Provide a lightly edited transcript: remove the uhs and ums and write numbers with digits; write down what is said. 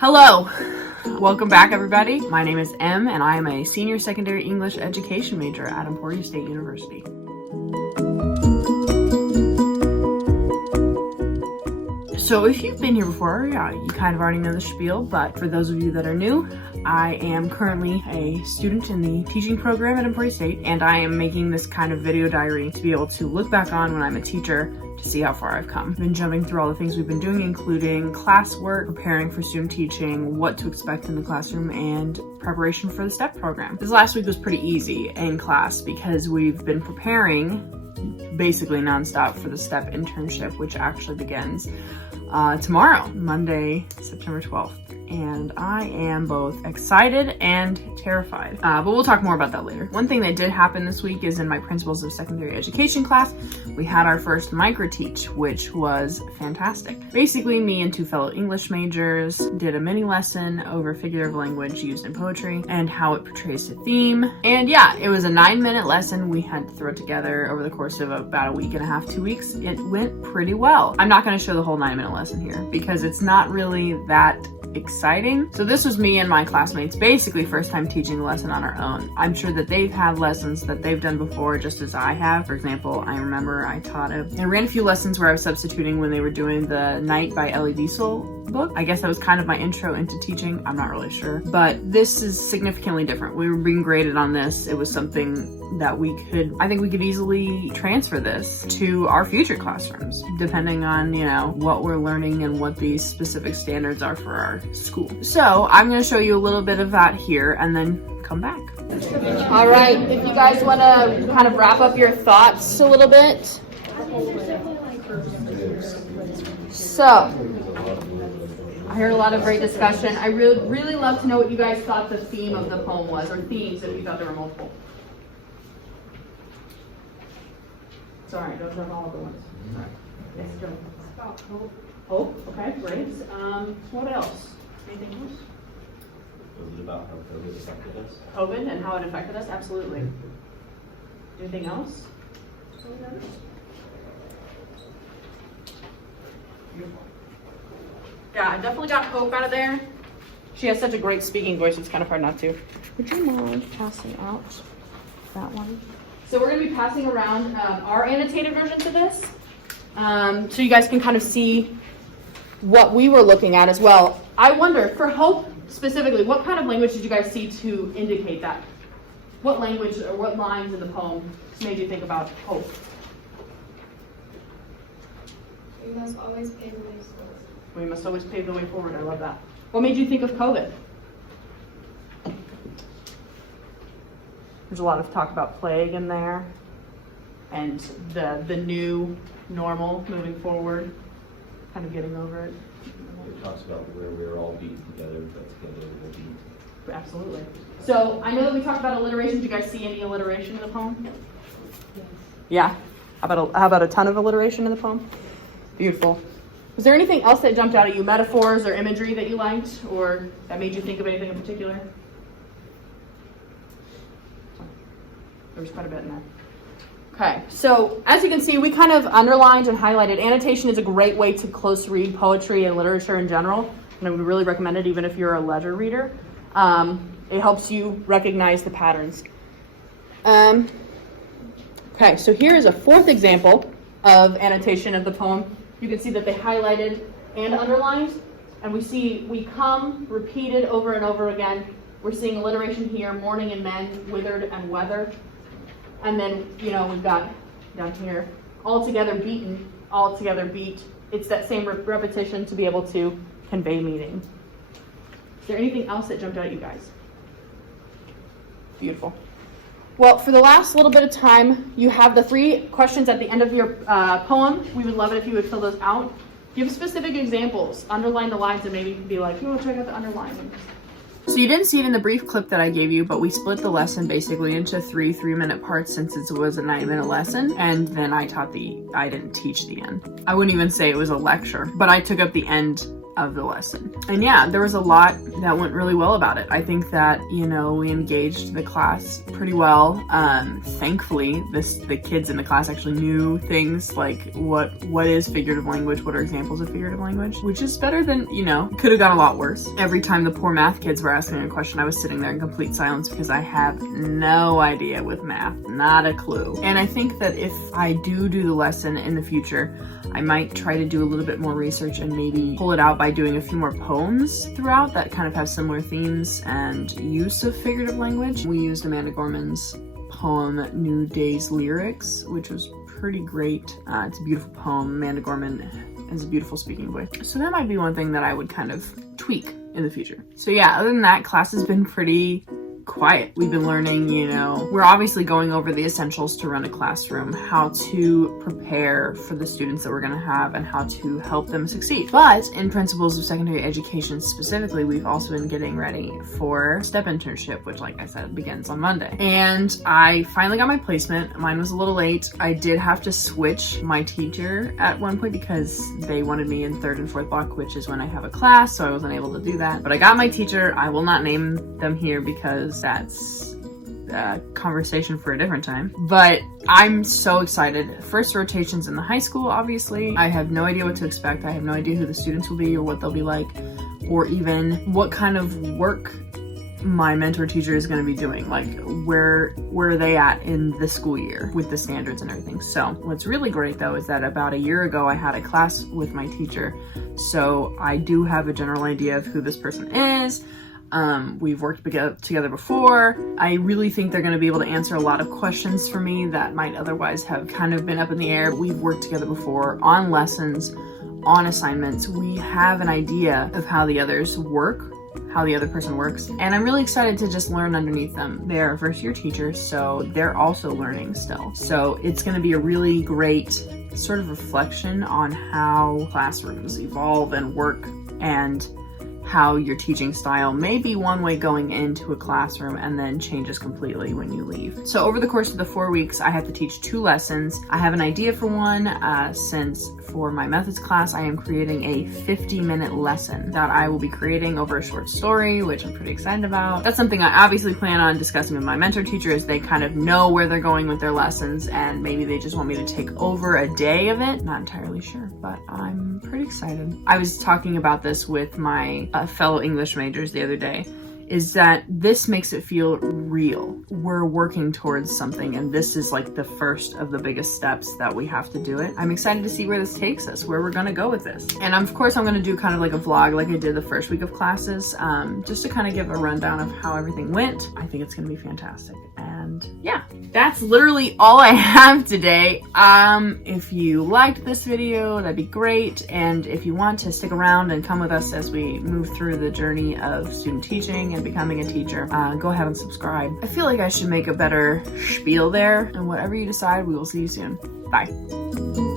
Hello! Welcome back, everybody. My name is Em, and I am a senior secondary English education major at Emporia State University. So if you've been here before, you kind of already know the spiel, but for those of you that are new, I am currently a student in the teaching program at Emporia State, and I am making this kind of video diary to be able to look back on when I'm a teacher to see how far I've come. I've been jumping through all the things we've been doing, including classwork, preparing for student teaching, what to expect in the classroom, and preparation for the STEP program. This last week was pretty easy in class because we've been preparing basically nonstop for the STEP Internship, which actually begins tomorrow, Monday, September 12th. And I am both excited and terrified, but we'll talk more about that later. One thing that did happen this week is in my Principles of Secondary Education class, we had our first micro-teach, which was fantastic. Basically, me and two fellow English majors did a mini lesson over figurative language used in poetry and how it portrays a theme. And yeah, it was a 9-minute lesson we had to throw together over the course of about a week and a half, 2 weeks. It went pretty well. I'm not going to show the whole 9-minute lesson here because it's not really that exciting. So this was me and my classmates basically first time teaching a lesson on our own. I'm sure that they've had lessons that they've done before just as I have. For example, I remember I ran a few lessons where I was substituting when they were doing the Night by Elie Wiesel book. I guess that was kind of my intro into teaching. I'm not really sure, but this is significantly different. We were being graded on this. It was something that I think we could easily transfer this to our future classrooms, depending on, what we're learning and what these specific standards are for our school. So I'm going to show you a little bit of that here and then come back. All right, if you guys want to kind of wrap up your thoughts a little bit. So, I heard a lot of great discussion. I really love to know what you guys thought the theme of the poem was, or themes if you thought there were multiple. It's all right, don't jump all of the ones. Yes, go. Hope, okay, great. What else? Anything else? Was it about how COVID affected us? COVID and how it affected us? Absolutely. Anything else? Beautiful. Yeah, I definitely got Hope out of there. She has such a great speaking voice, it's kind of hard not to. Would you mind passing out that one? So we're going to be passing around our annotated versions of this. So you guys can kind of see what we were looking at as well. I wonder, for Hope specifically, what kind of language did you guys see to indicate that? What language or what lines in the poem made you think about hope? We must always pave the way forward. We must always pave the way forward. I love that. What made you think of COVID? There's a lot of talk about plague in there and the new normal moving forward, kind of getting over it. It talks about where we're all beaten together, but together we'll beat. Absolutely. So I know that we talked about alliteration. Did you guys see any alliteration in the poem? Yes. Yeah. How about a ton of alliteration in the poem? Beautiful. Was there anything else that jumped out at you? Metaphors or imagery that you liked or that made you think of anything in particular? There was quite a bit in there. Okay, so as you can see, we kind of underlined and highlighted. Annotation is a great way to close read poetry and literature in general, and I would really recommend it even if you're a leisure reader. It helps you recognize the patterns. Okay, so here is a fourth example of annotation of the poem. You can see that they highlighted and underlined, and we come repeated over and over again. We're seeing alliteration here, morning and men, withered and weather. And then, we've got down here, all together beaten, all together beat. It's that same repetition to be able to convey meaning. Is there anything else that jumped out at you guys? Beautiful. Well, for the last little bit of time, you have the 3 questions at the end of your poem. We would love it if you would fill those out. Give specific examples. Underline the lines and maybe be like, check out the underline. So you didn't see it in the brief clip that I gave you, but we split the lesson basically into 3 3-minute parts since it was a 9-minute lesson, and then I didn't teach the end. I wouldn't even say it was a lecture, but I took up the end of the lesson. And yeah, there was a lot that went really well about it. I think that, you know, we engaged the class pretty well. Thankfully, the kids in the class actually knew things like what is figurative language, what are examples of figurative language, which is better than, you know, could have gone a lot worse. Every time the poor math kids were asking a question, I was sitting there in complete silence because I have no idea with math, not a clue. And I think that if I do the lesson in the future, I might try to do a little bit more research and maybe pull it out by doing a few more poems throughout that kind of have similar themes and use of figurative language. We used Amanda Gorman's poem, New Day's Lyrics, which was pretty great. It's a beautiful poem. Amanda Gorman has a beautiful speaking voice. So that might be one thing that I would kind of tweak in the future. So yeah, other than that, class has been pretty quiet. We've been learning, you know, we're obviously going over the essentials to run a classroom, how to prepare for the students that we're going to have and how to help them succeed. But in Principles of Secondary Education specifically, we've also been getting ready for STEP Internship, which, like I said, begins on Monday. And I finally got my placement. Mine was a little late. I did have to switch my teacher at one point because they wanted me in 3rd and 4th block, which is when I have a class, so I wasn't able to do that. But I got my teacher. I will not name them here because that's a conversation for a different time. But I'm so excited. First rotations in the high school, obviously. I have no idea what to expect. I have no idea who the students will be or what they'll be like, or even what kind of work my mentor teacher is going to be doing. Like, where are they at in the school year with the standards and everything. So what's really great though is that about a year ago I had a class with my teacher, so I do have a general idea of who this person is. We've worked together before. I really think they're going to be able to answer a lot of questions for me that might otherwise have kind of been up in the air. We've worked together before on lessons, on assignments. We have an idea of how the others work, how the other person works, and I'm really excited to just learn underneath them. They're first year teachers, so they're also learning still. So it's going to be a really great sort of reflection on how classrooms evolve and work, and how your teaching style may be one way going into a classroom and then changes completely when you leave. So over the course of the 4 weeks, I have to teach 2 lessons. I have an idea for one, since for my methods class, I am creating a 50-minute lesson that I will be creating over a short story, which I'm pretty excited about. That's something I obviously plan on discussing with my mentor teacher, as they kind of know where they're going with their lessons, and maybe they just want me to take over a day of it. Not entirely sure, but I'm pretty excited. I was talking about this with my fellow English majors the other day, is that this makes it feel real. We're working towards something, and this is like the first of the biggest steps that we have to do it. I'm excited to see where this takes us, where we're gonna go with this. And of course I'm gonna do kind of like a vlog like I did the first week of classes, just to kind of give a rundown of how everything went. I think it's gonna be fantastic. And yeah, that's literally all I have today. If you liked this video, that'd be great. And if you want to stick around and come with us as we move through the journey of student teaching and becoming a teacher, go ahead and subscribe. I feel like I should make a better spiel there, and whatever you decide, we will see you soon. Bye.